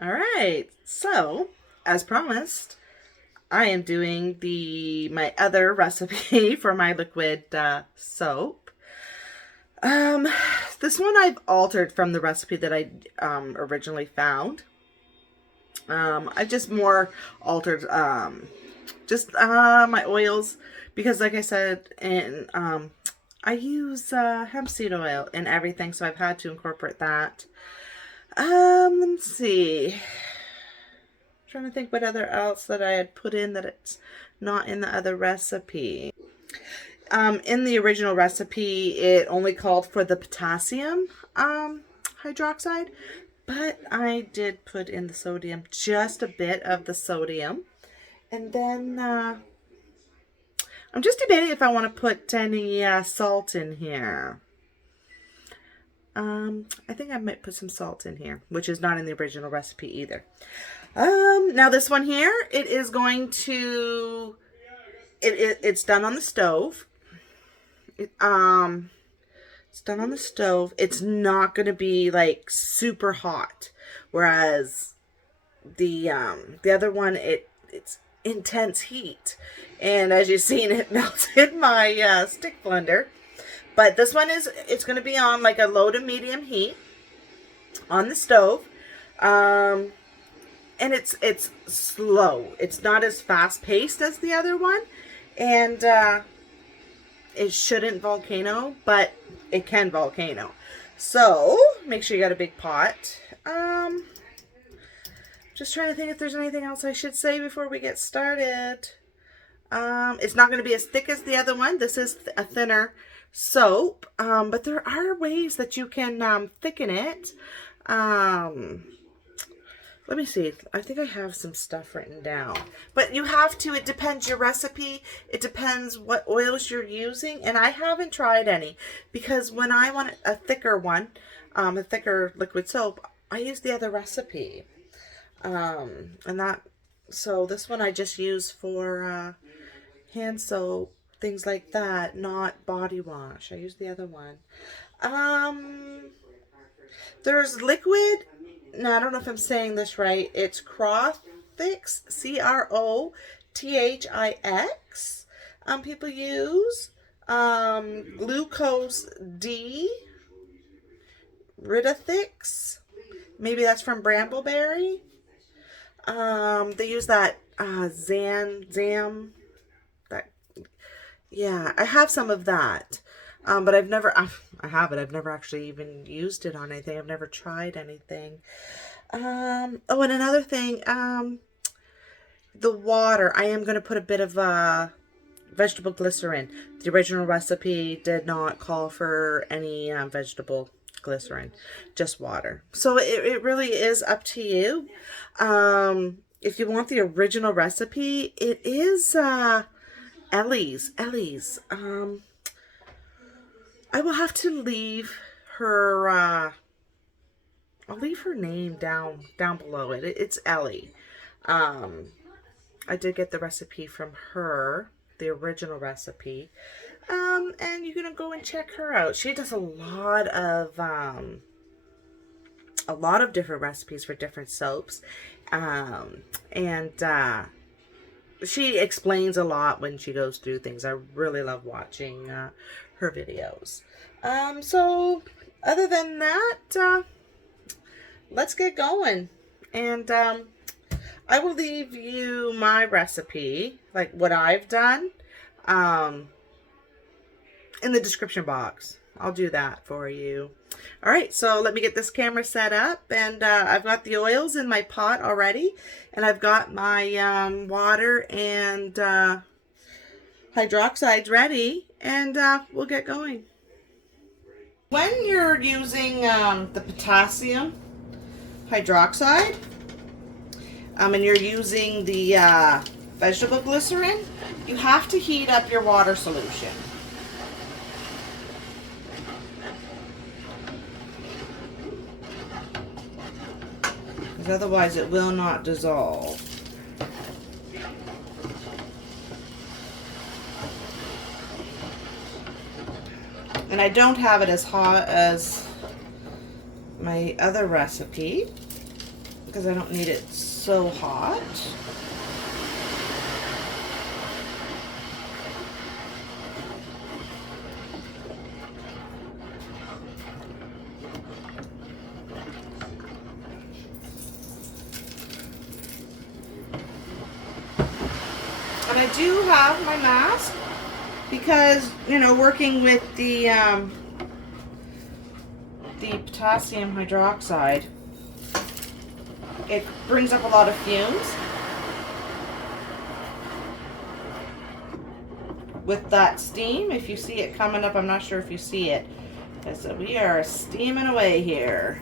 All right, so as promised, I am doing my other recipe for my liquid soap. Um, this one I've altered from the recipe that I originally found. I just more altered just my oils because, like I said, and I use hempseed oil in everything, so I've had to incorporate that. Let's see. Trying to think what other else that I had put in that it's not in the other recipe. In the original recipe, it only called for the potassium hydroxide, but I did put in the sodium, just a bit of the sodium. And then I'm just debating if I want to put any salt in here. I think I might put some salt in here, which is not in the original recipe either. Now this one here, it is going to, it's done on the stove. It's done on the stove. It's not going to be like super hot. Whereas the other one, it's intense heat. And as you've seen, it melted my stick blender. But this one it's going to be on like a low to medium heat on the stove. And it's slow. It's not as fast paced as the other one. And it shouldn't volcano, but it can volcano. So make sure you got a big pot. Just trying to think if there's anything else I should say before we get started. It's not going to be as thick as the other one. This is a thinner soap, but there are ways that you can thicken it. Let me see. I think I have some stuff written down. But you have to, it depends your recipe. It depends what oils you're using. And I haven't tried any. Because when I want a thicker one, a thicker liquid soap, I use the other recipe. So this one I just use for hand soap, things like that, not body wash. I use the other one. There's liquid. Now, I don't know if I'm saying this right. It's Crothix, Crothix. People use Glucose D, Ridithix. Maybe that's from Brambleberry. They use that Zam. That, yeah, I have some of that. But I have it. I've never actually even used it on anything. I've never tried anything. Oh, and another thing, the water. I am going to put a bit of vegetable glycerin. The original recipe did not call for any vegetable glycerin, just water. So it really is up to you. If you want the original recipe, it is Elly's. I will have to leave her, I'll leave her name down below it. It's Elly. I did get the recipe from her, the original recipe. And you're going to go and check her out. She does a lot of different recipes for different soaps. She explains a lot when she goes through things. I really love watching her videos. So other than that, let's get going. And I will leave you my recipe, like what I've done, in the description box. I'll do that for you. All right, so let me get this camera set up, and I've got the oils in my pot already, and I've got my water and hydroxides ready, and we'll get going. When you're using the potassium hydroxide, and you're using the vegetable glycerin, you have to heat up your water solution. Because otherwise it will not dissolve. And I don't have it as hot as my other recipe, because I don't need it so hot. And I do have my mask because, you know, working with the potassium hydroxide, it brings up a lot of fumes. With that steam, if you see it coming up, I'm not sure if you see it. So we are steaming away here.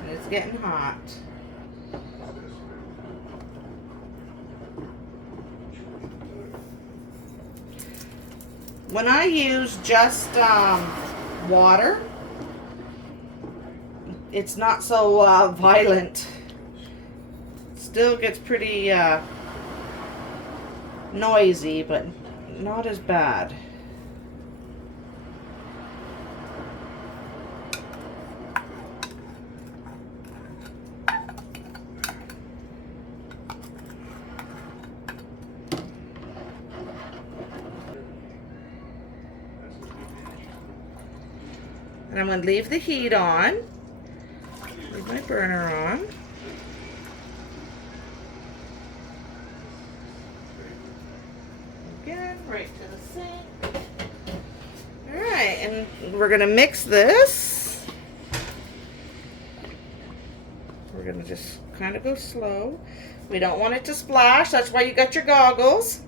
And it's getting hot. When I use just water, it's not so violent. Still gets pretty noisy, but not as bad. And I'm going to leave the heat on. Leave my burner on. Again, right to the sink. Alright, and we're going to mix this. We're going to just kind of go slow. We don't want it to splash. That's why you got your goggles.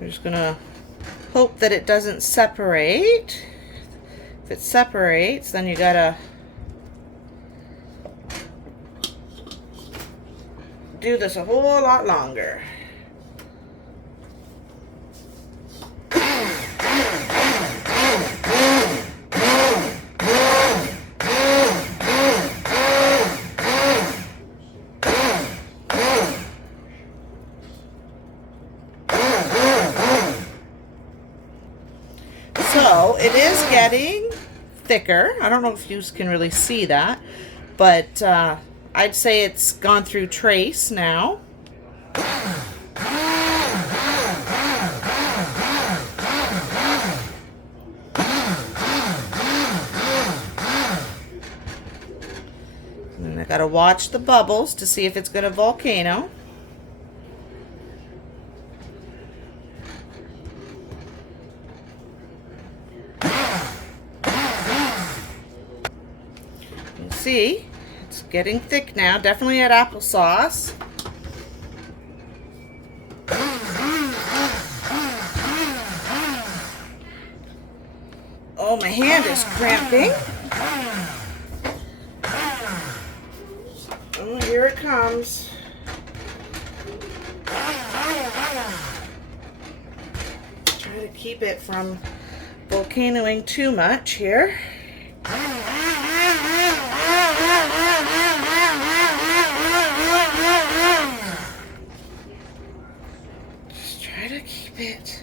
We're just gonna hope that it doesn't separate. If it separates, then you gotta do this a whole lot longer. So it is getting thicker. I don't know if you can really see that, but I'd say it's gone through trace now. And I gotta watch the bubbles to see if it's gonna volcano. See, it's getting thick now. Definitely at applesauce. Oh, my hand is cramping. Oh, here it comes. Try to keep it from volcanoing too much here. Just try to keep it.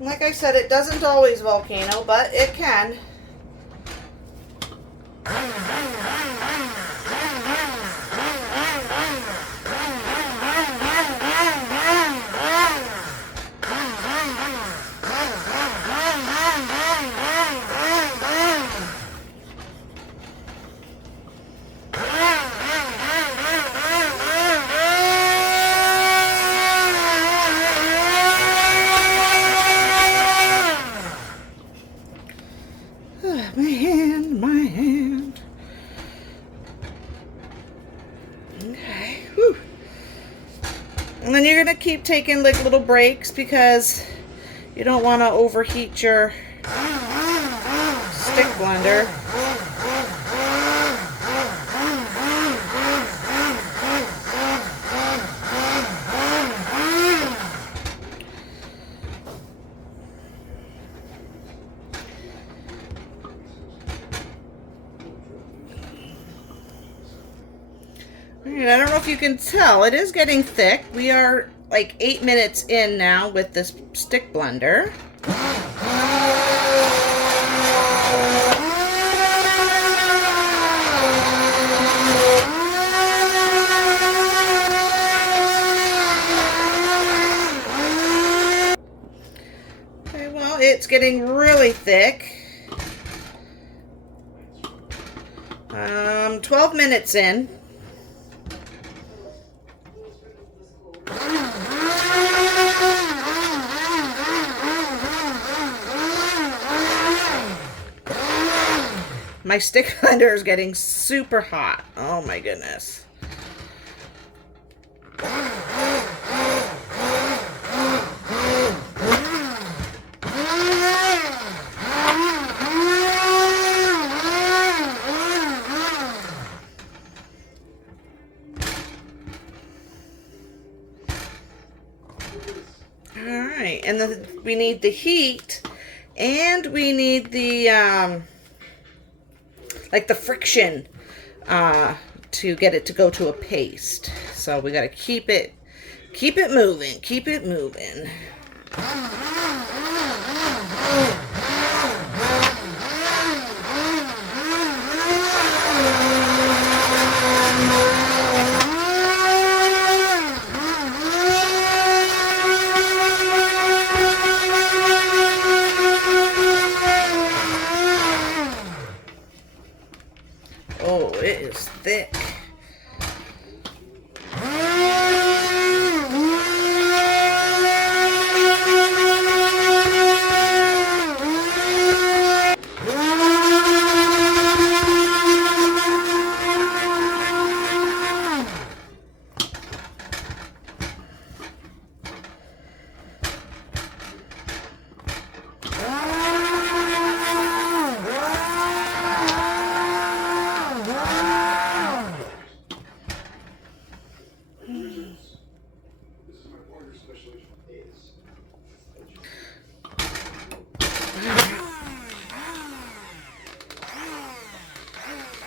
Like I said, it doesn't always volcano, but it can. My hand. Okay. Whew. And then you're going to keep taking like little breaks because you don't want to overheat your stick blender. Alright, I don't know if you can tell, it is getting thick. We are like 8 minutes in now with this stick blender. Okay, well, it's getting really thick. 12 minutes in. My stick blender is getting super hot. Oh my goodness. Alright, and then we need the heat, and we need the like the friction to get it to go to a paste. So we got to keep it moving, keep it moving. Oh, it is thick.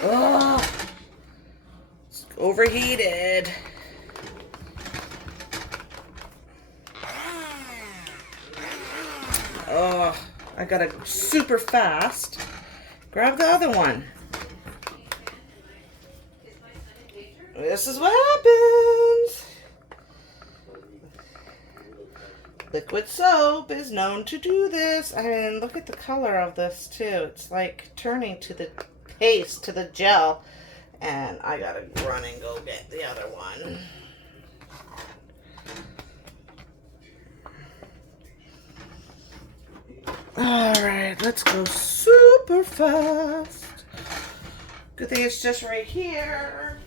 Oh, it's overheated. Oh, I gotta super fast grab the other one. This is what happens. Liquid soap is known to do this. I mean, look at the color of this too. It's like turning to the paste, to the gel. And I gotta run and go get the other one. Alright, let's go super fast. Good thing it's just right here.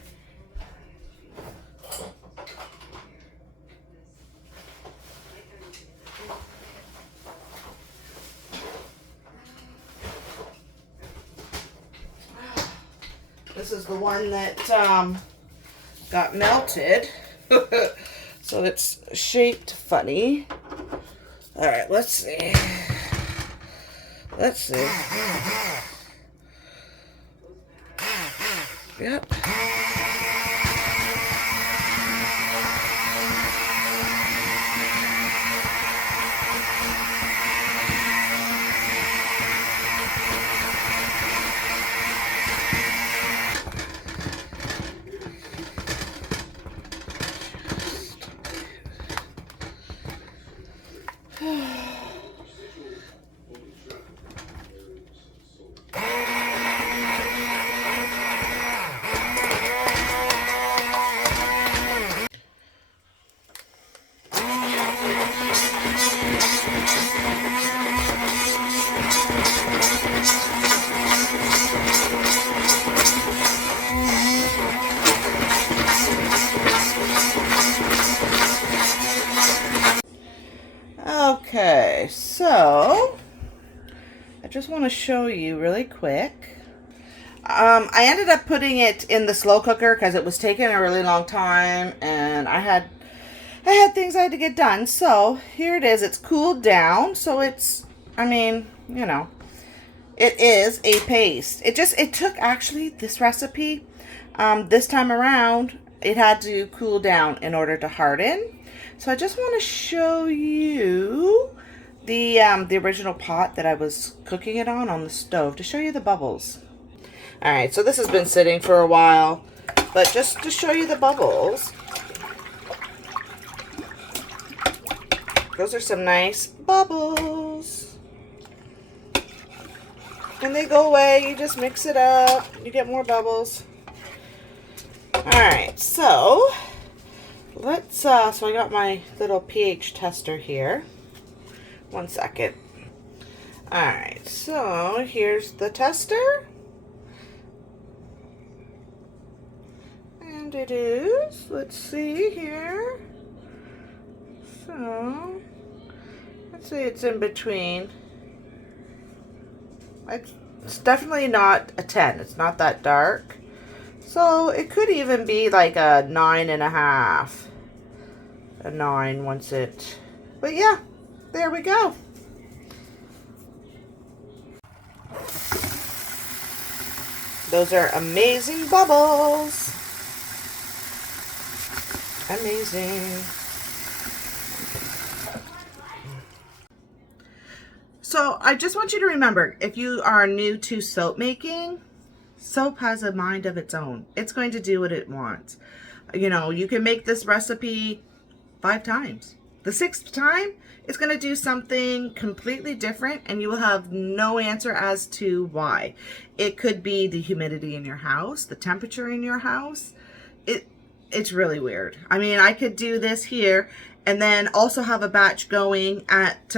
This is the one that got melted. So it's shaped funny. Alright, let's see. Let's see. Yep. Okay, so I just want to show you really quick. I ended up putting it in the slow cooker because it was taking a really long time, and I had things I had to get done. So here it is. It's cooled down, so it's, I mean, you know, it is a paste. It took actually this recipe this time around it had to cool down in order to harden. So I just want to show you the original pot that I was cooking it on the stove to show you the bubbles. All right, so this has been sitting for a while, but just to show you the bubbles, those are some nice bubbles. And they go away, you just mix it up, you get more bubbles. All right, so let's, so I got my little pH tester here. 1 second. All right, so here's the tester. And it is, let's see here. So, let's say it's in between. It's definitely not a 10. It's not that dark. So it could even be like a 9.5. A 9 once it, but yeah. There we go. Those are amazing bubbles. Amazing. So I just want you to remember, if you are new to soap making, soap has a mind of its own. It's going to do what it wants. You know, you can make this recipe 5 times. The 6th time, it's going to do something completely different, and you will have no answer as to why. It could be the humidity in your house, the temperature in your house. It's really weird. I mean, I could do this here and then also have a batch going at,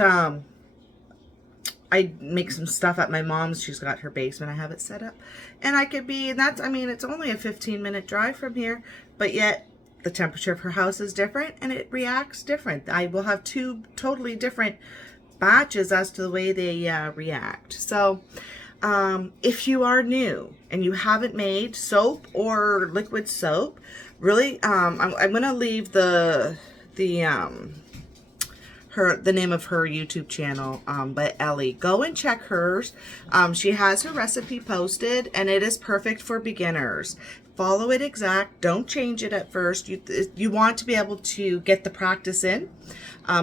I make some stuff at my mom's. She's got her basement. I have it set up. And I could be, I mean, it's only a 15-minute drive from here, but yet the temperature of her house is different and it reacts different. I will have 2 totally different batches as to the way they react. So if you are new and you haven't made soap or liquid soap, really, I'm going to leave the name of her YouTube channel, by Elly. Go and check hers. She has her recipe posted and it is perfect for beginners. Follow it exact. Don't change it at first. You want to be able to get the practice in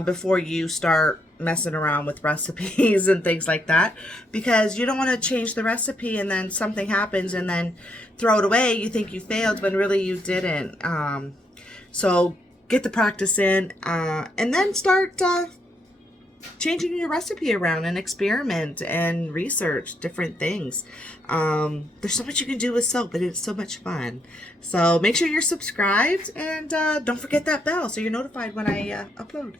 before you start messing around with recipes and things like that, because you don't want to change the recipe and then something happens and then throw it away. You think you failed when really you didn't. So get the practice in and then start changing your recipe around and experiment and research different things. There's so much you can do with soap, and it's so much fun. So make sure you're subscribed and don't forget that bell so you're notified when I upload.